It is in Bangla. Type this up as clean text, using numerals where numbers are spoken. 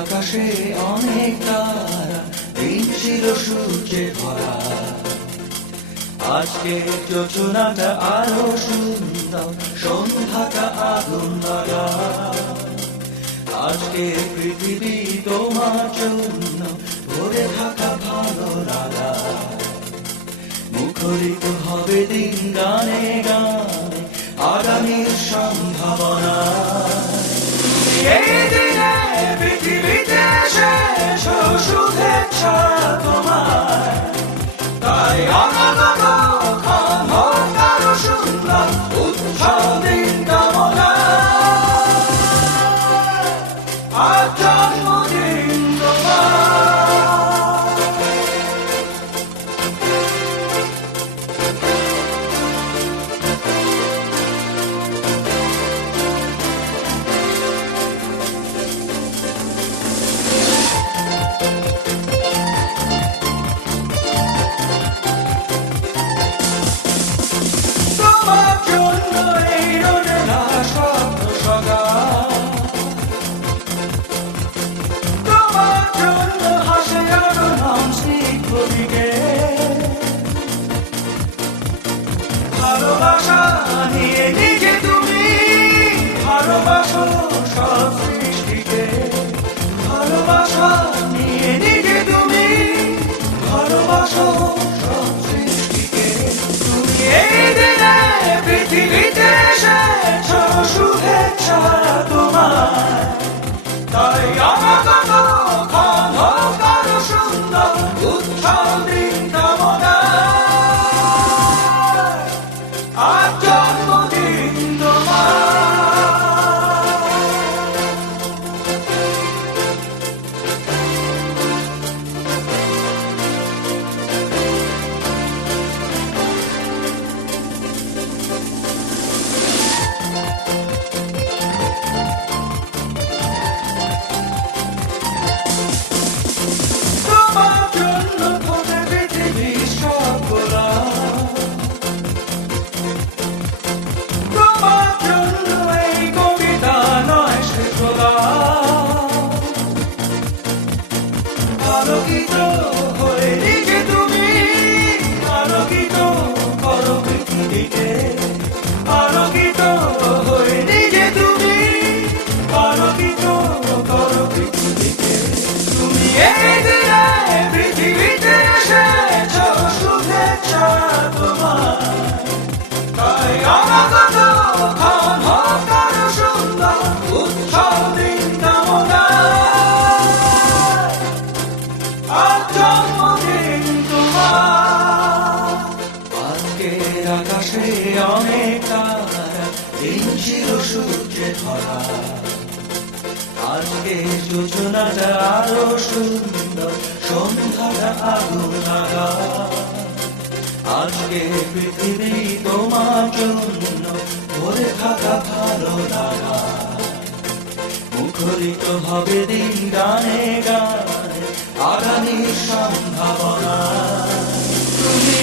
আকাশে অনেক তারা, দিন ছিল সূর্যে ভরা। আজকে যোজনাটা আরো সুন্দর, সন্ধ্যাটা আগুন লাগা। আজকে পৃথিবী তোমার জন্য ভরে থাকা ভালো লাগা। মুখরিত হবে দিন গানে গানে, আগামীর সম্ভাবনা। এই দিনে পৃথিবীতে শেষ শুভেচ্ছা তোমার, তাই অনাগত ক্ষণ হোক আরো সুন্দর, উৎসব দিন কামনা। আজ জন্মদিন তোমার। তোমার জন্য এই রোদেলা স্বপ্ন সগাই, তোমার জন্য হাসে আরো নাম স্নিগ্ধদিকে। ভালোবাসা নিয়ে নিজে তুমি ভালোবাসো সব সৃষ্টিকে। ভালোবাসা নিয়ে নিজে তুমি ভালোবাসো সব সৃষ্টিকে। তুমি এই দিনে পৃথিবীতে এসেছ, শুভেচ্ছা তোমার, তাই অনাগত ক্ষণ হোক আরো সুন্দর, উৎসব দিন কামনা। আজ জন্মদিন তোমার। তোমার জন্য ফোটে পৃথিবীর সব গোলাপ, তোমার জন্য এই কবিতা নয় সে গোলাপ। আলোকিত হয়ে নিজে তুমি আলোকিত করো পৃথিবীকে। আলোকিত হয়ে নিজে তুমি আলোকিত করো পৃথিবীকে। তুমি এই দিনে পৃথিবীতে এসেছ, শুভেচ্ছা তোমার, তাই অনাগত ক্ষণ হোক আরো সুন্দর, উৎসব দিন কামনা। আজ জন্মদিন তোমার। আজকের আকাশে অনেক তারা, দিন ছিল সূর্যে ভরা। আজকে যোজনাটা আরো সুন্দর, সন্ধ্যাটা আগুন লাগা। আজকে পৃথিবী তোমার জন্য ভরে থাকা ভালো লাগা। মুখরিত হবে দিন গানে গানে, আগামীর সম্ভাবনা। তুমি